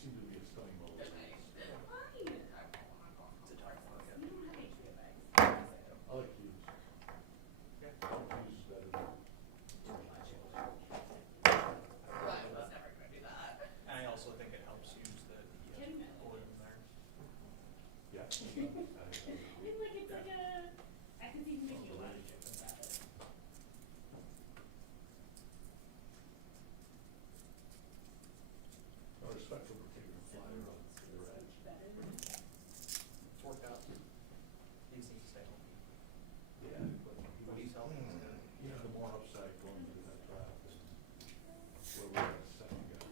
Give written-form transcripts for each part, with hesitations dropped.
seem to be a stunning mode. It's a dark one, yeah. I like Hughes. Yeah. I like Hughes better than. Ryan was never gonna do that. And I also think it helps use the balloon there. Yeah. I mean, like, it's like a, I can see him making a lot of jokes about it. I respect him for taking a flyer on your edge. It's worked out. He just needs to stay home. Yeah, but But he's healthy. He's good. you know, the more upside going through that draft than where we're at second guy.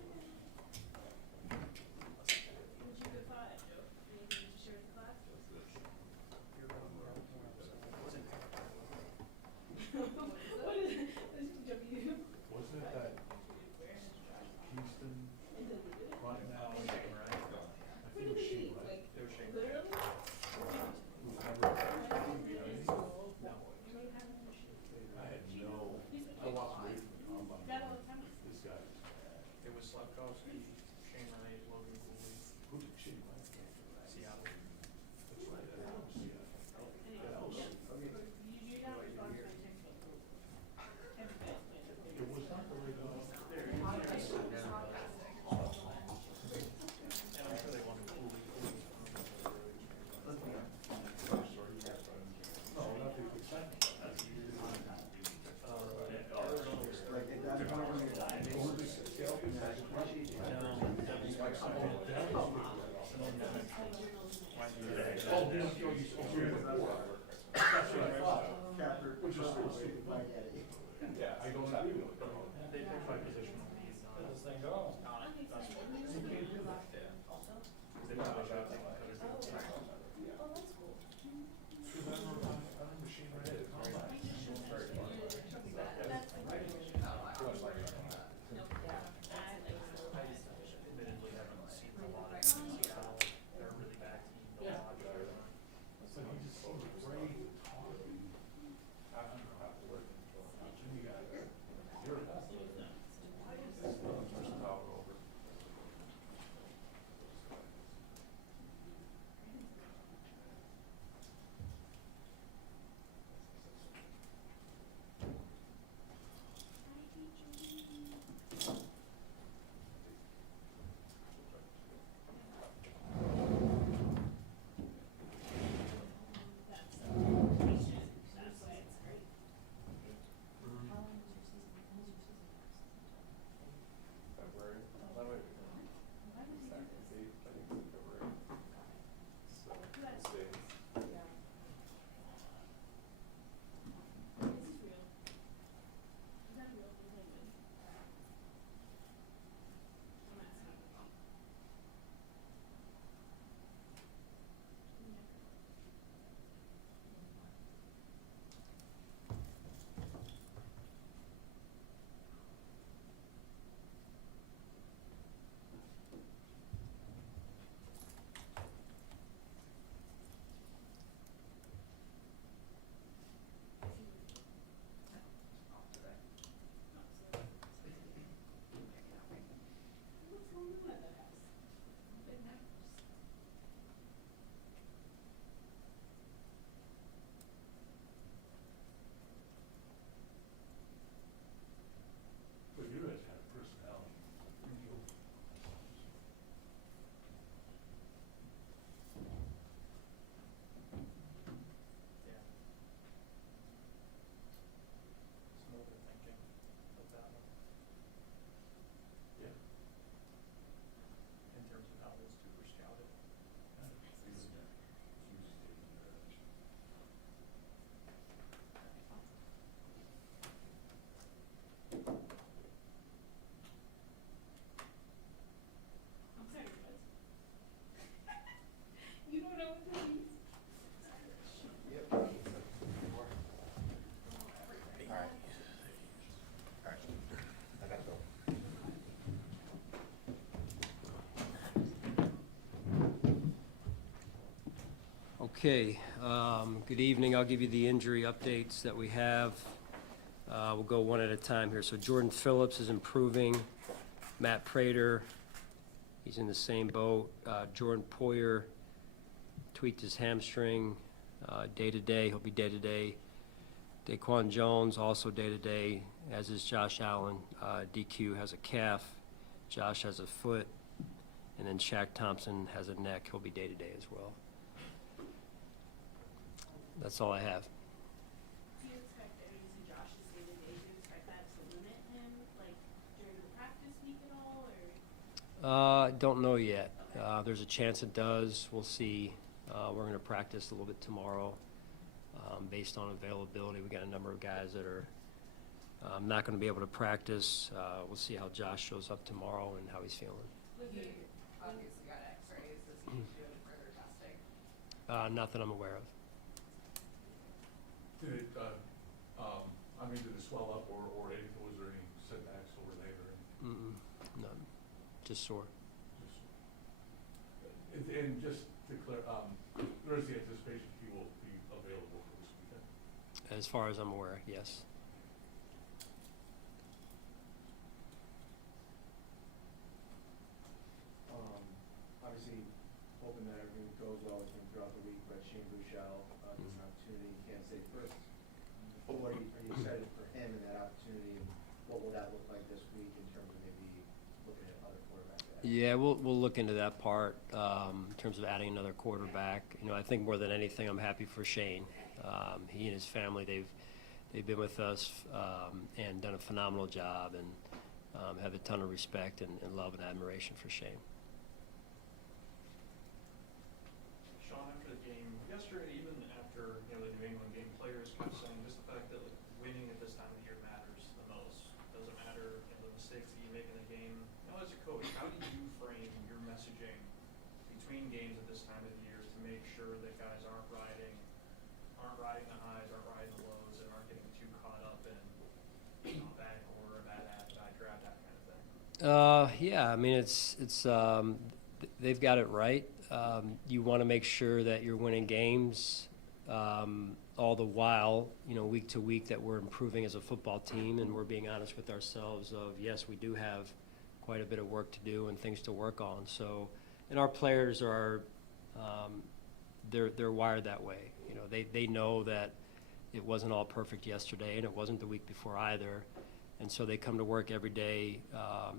What's your good thought, Joe? Anything to share with the class? You're going where else? Wasn't What is W? Wasn't it that Kingston, right now, I think it was she, right? They were shaking. Literally? Who's never, No. I had no, I walked away from the combine. That all the time. This guy, It was Slavkovsky, Shane Wright, Logan Cooley, who did she like? Seattle. That's right, I don't see it. Yeah, You don't respond to my textbook. Every day. it was not the right one. And I'm sure they wanted Cooley. No, not the consent. Which is still stupid. Yeah, I don't have to. They picked my position on the This thing go. not that's what they probably should have taken Oh, that's cool. Because I remember machine right at the combine. admittedly haven't seen a lot of Seattle. They're a really bad team. They'll watch it. So he just so great talking. I don't know how to work it. Jimmy got it. You're a first power over. That's why it's great. How long was your season? When was your season? February. Why would you do this? February. So, That's- we'll see. Yeah. This is real. Is that real? Is that good? I'm asking. What's going on at that house? Big house. But you guys have personality. Yeah. Some overthinking of that one Yeah. in terms of how those two were scouted. I'm sorry, what? You don't know what that means? Alright. Alright. I gotta go. Okay, good evening. I'll give you the injury updates that we have. We'll go one at a time here. So Jordan Phillips is improving. Matt Prater, He's in the same boat. Jordan Poyer tweaked his hamstring, day-to-day. He'll be day-to-day. Daquan Jones also day-to-day, as is Josh Allen. DQ has a calf. Josh has a foot. And then Shaq Thompson has a neck. He'll be day-to-day as well. That's all I have. Do you expect, I mean, so Josh is day-to-day, do you expect that to limit him, like, during the practice week at all, or? Don't know yet. There's a chance it does. We'll see. We're going to practice a little bit tomorrow based on availability. We got a number of guys that are not going to be able to practice. We'll see how Josh shows up tomorrow and how he's feeling. He obviously got x-rays. Does he need to do any further testing? Not that I'm aware of. Did it, did it swell up or anything? Was there any setbacks over there? None. Just sore. And just to clear, there is the anticipation he will be available for this weekend. As far as I'm aware, yes. Obviously, hoping that everything goes well with him throughout the week, but Shane Buechele gets an opportunity in Kansas State first. Are you excited for him and that opportunity, and what will that look like this week in terms of maybe looking at other quarterbacks? Yeah, we'll look into that part in terms of adding another quarterback. You know, I think more than anything, I'm happy for Shane. He and his family, they've been with us and done a phenomenal job, and have a ton of respect and love and admiration for Shane. Sean, after the game yesterday, even after the New England game, players kept saying just the fact that winning at this time of the year matters the most. Doesn't matter the mistakes that you make in the game. As a coach, how do you frame your messaging between games at this time of the year to make sure that guys aren't riding the highs, aren't riding the lows, and aren't getting too caught up in bad quarter, bad draft, that kind of thing? Yeah, I mean it's they've got it right. You want to make sure that you're winning games, all the while, week to week, that we're improving as a football team, and we're being honest with ourselves of, yes, we do have quite a bit of work to do and things to work on. So, and our players are, they're wired that way. They know that it wasn't all perfect yesterday, and it wasn't the week before either. And so they come to work every day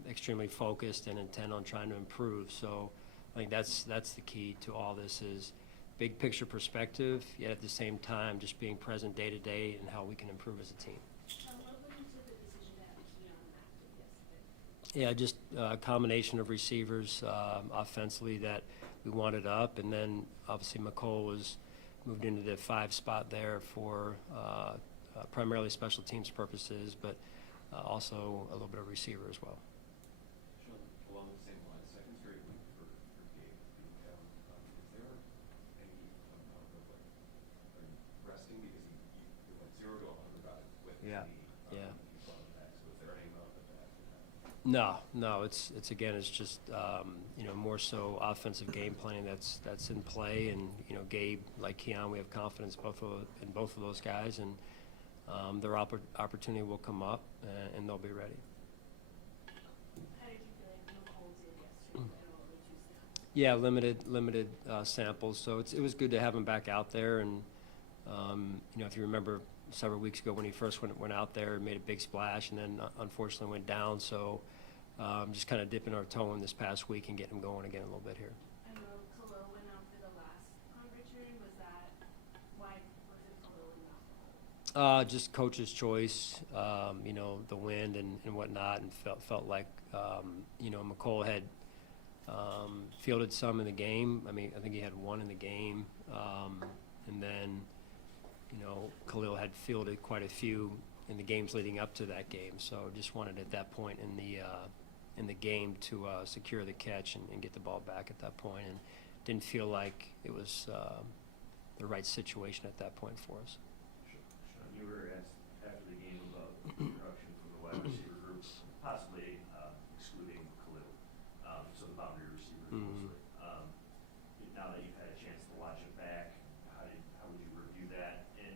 extremely focused and intent on trying to improve. So I think that's the key to all this is big picture perspective, yet at the same time just being present day to day and how we can improve as a team. What went into the decision to have Keon active yesterday? Yeah, just a combination of receivers offensively that we wanted up, and then obviously McCole was moved into the 5 spot there for primarily special teams purposes, but also a little bit of receiver as well. Sean, along the same line, second straight week for Gabe being down. Is there any amount of are you resting because he went 0 to 100 about it with Yeah. the Yeah. back. So is there any amount of that? No, it's again, it's just more so offensive game planning that's in play, and Gabe, like Keon, we have confidence in both of those guys, and their opportunity will come up, and they'll be ready. How did you feel like McCole did yesterday? I know only 2 snaps. Yeah, limited samples, so it was good to have him back out there, and if you remember several weeks ago when he first went out there and made a big splash, and then unfortunately went down, so just kind of dipping our toe in this past week and getting him going again a little bit here. I know Khalil went out for the last conference hearing. Why was it Khalil and not McCole? Just coach's choice, the wind and whatnot, and felt like, McCole had fielded some in the game. I mean, I think he had 1 in the game, and then, Khalil had fielded quite a few in the games leading up to that game. So just wanted at that point in the game to secure the catch and get the ball back at that point, and didn't feel like it was the right situation at that point for us. Sean, you were asked after the game about production from the wide receiver group, possibly excluding Khalil, so the boundary receivers mostly. Now that you've had a chance to watch it back, how would you review that? And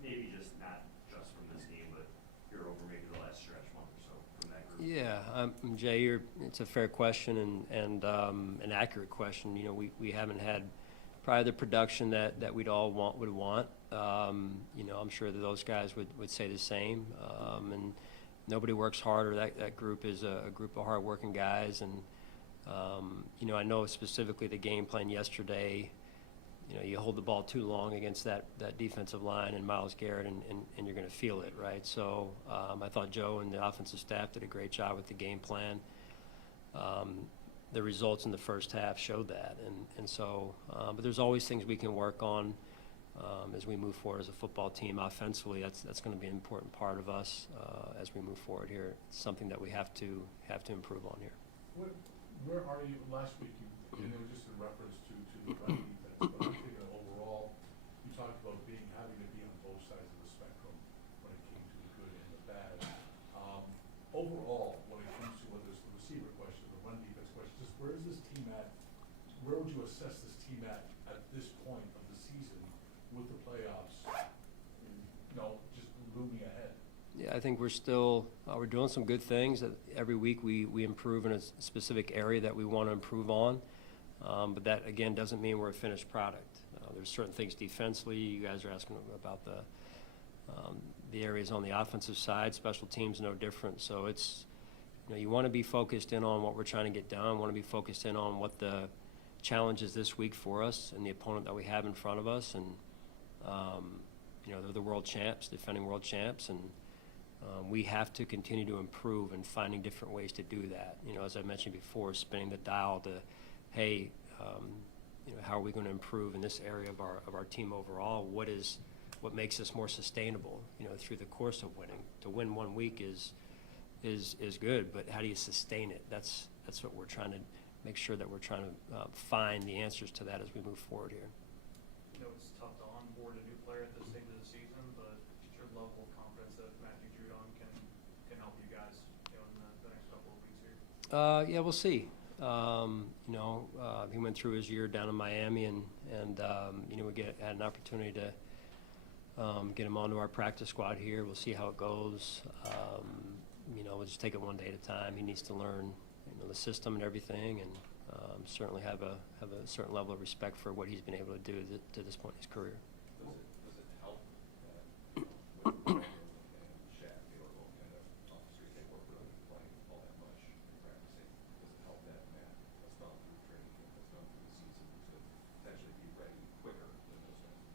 maybe just not just from this game, but you're over maybe the last stretch month or so from that group. Yeah, Jay, it's a fair question and an accurate question. You know, we haven't had probably the production that we'd all would want. You know, I'm sure that those guys would say the same. And nobody works harder. That group is a group of hardworking guys. And, you know, I know specifically the game plan yesterday, you know, you hold the ball too long against that defensive line and Myles Garrett, and you're going to feel it, right? So I thought Joe and the offensive staff did a great job with the game plan. The results in the first half showed that, and so, but there's always things we can work on as we move forward as a football team. Offensively, that's going to be an important part of us as we move forward here. It's something that we have to improve on here. Where are you, last week, and it was just in reference to the run defense, but I'm thinking overall, you talked about having to be on both sides of the spectrum when it came to the good and the bad. Overall, when it comes to whether it's the receiver question, the run defense question, just where is this team at? Where would you assess this team at this point of the season with the playoffs, you know, just looming ahead? Yeah, I think we're still we're doing some good things. Every week we improve in a specific area that we want to improve on, but that again doesn't mean we're a finished product. There's certain things defensively. You guys are asking about the areas on the offensive side. Special teams no different. So it's, you know, you want to be focused in on what we're trying to get done. Want to be focused in on what the challenge is this week for us and the opponent that we have in front of us. And you know, they're the world champs, defending world champs, and we have to continue to improve and finding different ways to do that. You know, as I mentioned before, spinning the dial to, hey, you know, how are we going to improve in this area of our team overall? What makes us more sustainable? You know, through the course of winning. To win 1 week is good, but how do you sustain it? That's what we're trying to make sure that we're trying to find the answers to that as we move forward here. You know, it's tough to onboard a new player at this stage of the season, but your level of confidence that Matthew Judon can help you guys, you know, in the next couple of weeks here? Yeah, we'll see. You know, he went through his year down in Miami, and you know, we had an opportunity to get him onto our practice squad here. We'll see how it goes. You know, we'll just take it one day at a time. He needs to learn, you know, the system and everything, and certainly have a certain level of respect for what he's been able to do to this point in his career. Does it help that, you know, with and Shaq, they were both kind of off the street, they weren't really playing all that much in practicing? Does it help that Matt has gone through training camp, has gone through the season to potentially be ready quicker than those guys?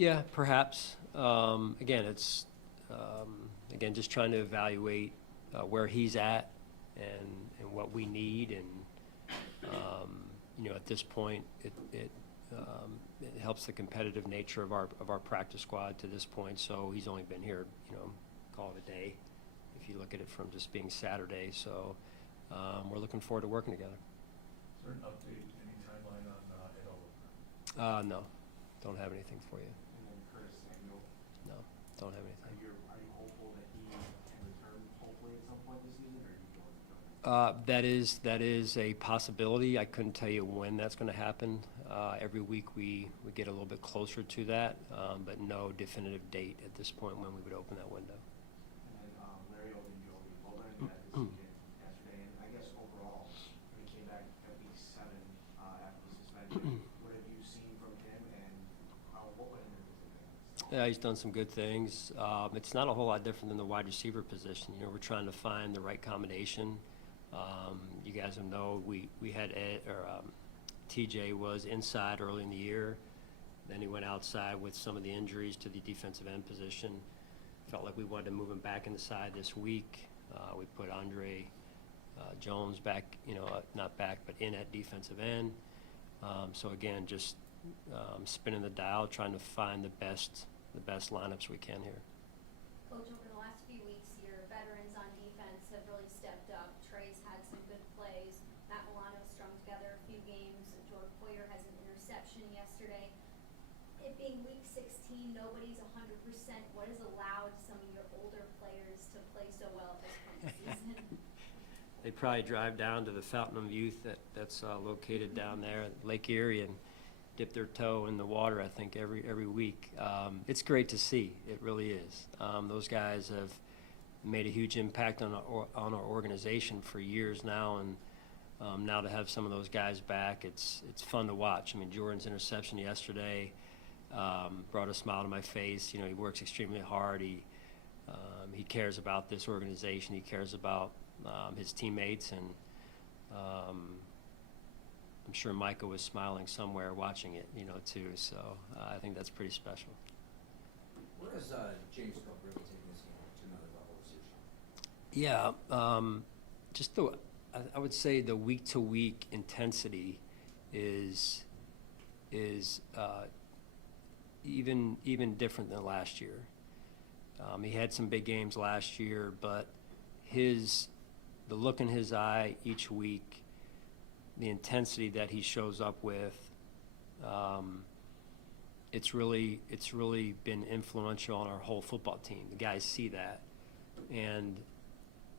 Yeah, perhaps. Again, it's again just trying to evaluate where he's at and what we need, and you know, at this point, it helps the competitive nature of our practice squad to this point. So he's only been here, you know, call it a day, if you look at it from just being Saturday. So we're looking forward to working together. Is there an update, any timeline on Ed Oliver? No, don't have anything for you. And then Curtis Samuel. No, don't have anything. Are you hopeful that he can return hopefully at some point this season, or are you going? That is a possibility. I couldn't tell you when that's going to happen. Every week we get a little bit closer to that, but no definitive date at this point when we would open that window. And then Larry Ogunjobi, both learned that decision yesterday, and I guess overall, when he came back at week 7 after the suspension, what have you seen from him, and what went into his advance? Yeah, he's done some good things. It's not a whole lot different than the wide receiver position. You know, we're trying to find the right combination. You guys will know we had TJ was inside early in the year. Then he went outside with some of the injuries to the defensive end position. Felt like we wanted to move him back inside this week. We put Andre Jones back, you know, not back, but in at defensive end. So again, just spinning the dial, trying to find the best lineups we can here. Coach, over the last few weeks, your veterans on defense have really stepped up. Trey's had some good plays. Matt Milano's strung together a few games. George Poyer has an interception yesterday. It being week 16, nobody's 100%. What has allowed some of your older players to play so well at this point in the season? They probably drive down to the Fountain of Youth that's located down there at Lake Erie and dip their toe in the water, I think, every week. It's great to see. It really is. Those guys have made a huge impact on our organization for years now, and now to have some of those guys back, it's fun to watch. I mean, Jordan's interception yesterday brought a smile to my face. You know, he works extremely hard. He cares about this organization. He cares about his teammates, and I'm sure Micah was smiling somewhere watching it, you know, too. So I think that's pretty special. Where does James Cook really take this game to another level this year? Yeah, just I would say the week-to-week intensity is even different than last year. He had some big games last year, but the look in his eye each week, the intensity that he shows up with, it's really been influential on our whole football team. The guys see that, and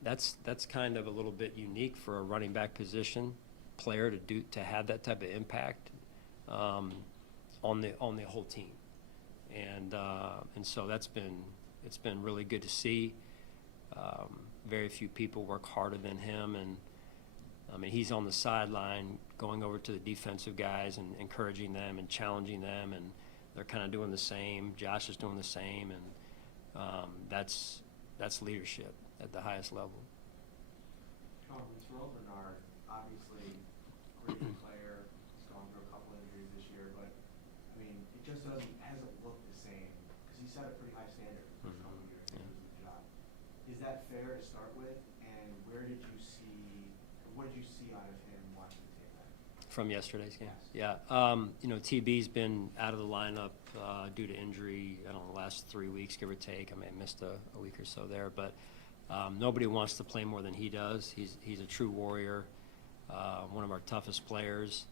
that's kind of a little bit unique for a running back position player to have that type of impact on the whole team, and so it's been really good to see. Very few people work harder than him, and I mean, he's on the sideline going over to the defensive guys and encouraging them and challenging them, and they're kind of doing the same. Josh is doing the same, and that's leadership at the highest level. Sean, Terrell Bernard, obviously great player. He's gone through a couple injuries this year, but I mean, it just hasn't looked the same because he set a pretty high standard for the first couple of years in terms of the job. Is that fair to start with? And what did you see out of him watching the tape back? From yesterday's game? Yes. Yeah. You know, TB's been out of the lineup due to injury, I don't know, the last 3 weeks, give or take. I may have missed a week or so there, but nobody wants to play more than he does. He's a true warrior, one of our toughest players,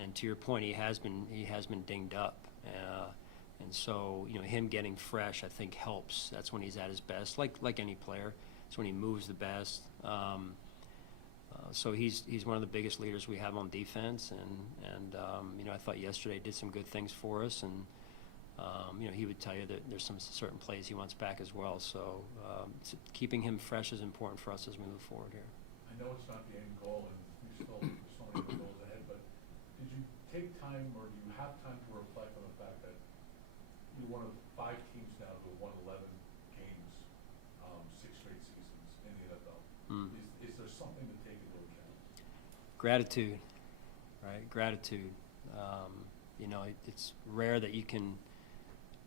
and to your point, he has been dinged up, and so, you know, him getting fresh, I think, helps. That's when he's at his best, like any player. It's when he moves the best. So he's one of the biggest leaders we have on defense, and you know, I thought yesterday did some good things for us, and you know, he would tell you that there's some certain plays he wants back as well. So keeping him fresh is important for us as we move forward here. I know it's not the end goal, and we still so many goals ahead, but did you take time, or do you have time to reflect on the fact that you're one of 5 teams now who have won 11 games, 6 straight seasons in the NFL? Is there something to take into account? Gratitude, right? Gratitude. You know, it's rare that you can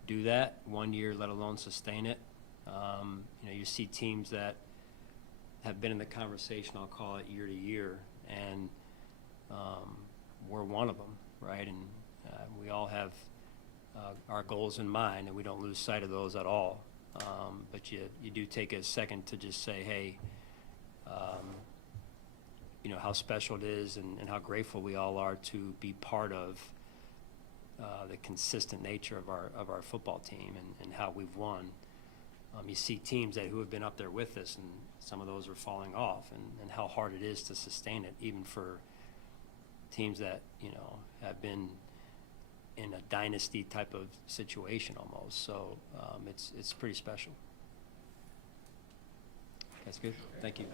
do that 1 year, let alone sustain it. You know, you see teams that have been in the conversation, I'll call it year to year, and we're one of them, right? And we all have our goals in mind, and we don't lose sight of those at all. But you do take a second to just say, hey, you know, how special it is and how grateful we all are to be part of the consistent nature of our football team and how we've won. You see teams who have been up there with us, and some of those are falling off, and how hard it is to sustain it, even for teams that, you know, have been in a dynasty type of situation almost. So it's pretty special. That's good. Thank you.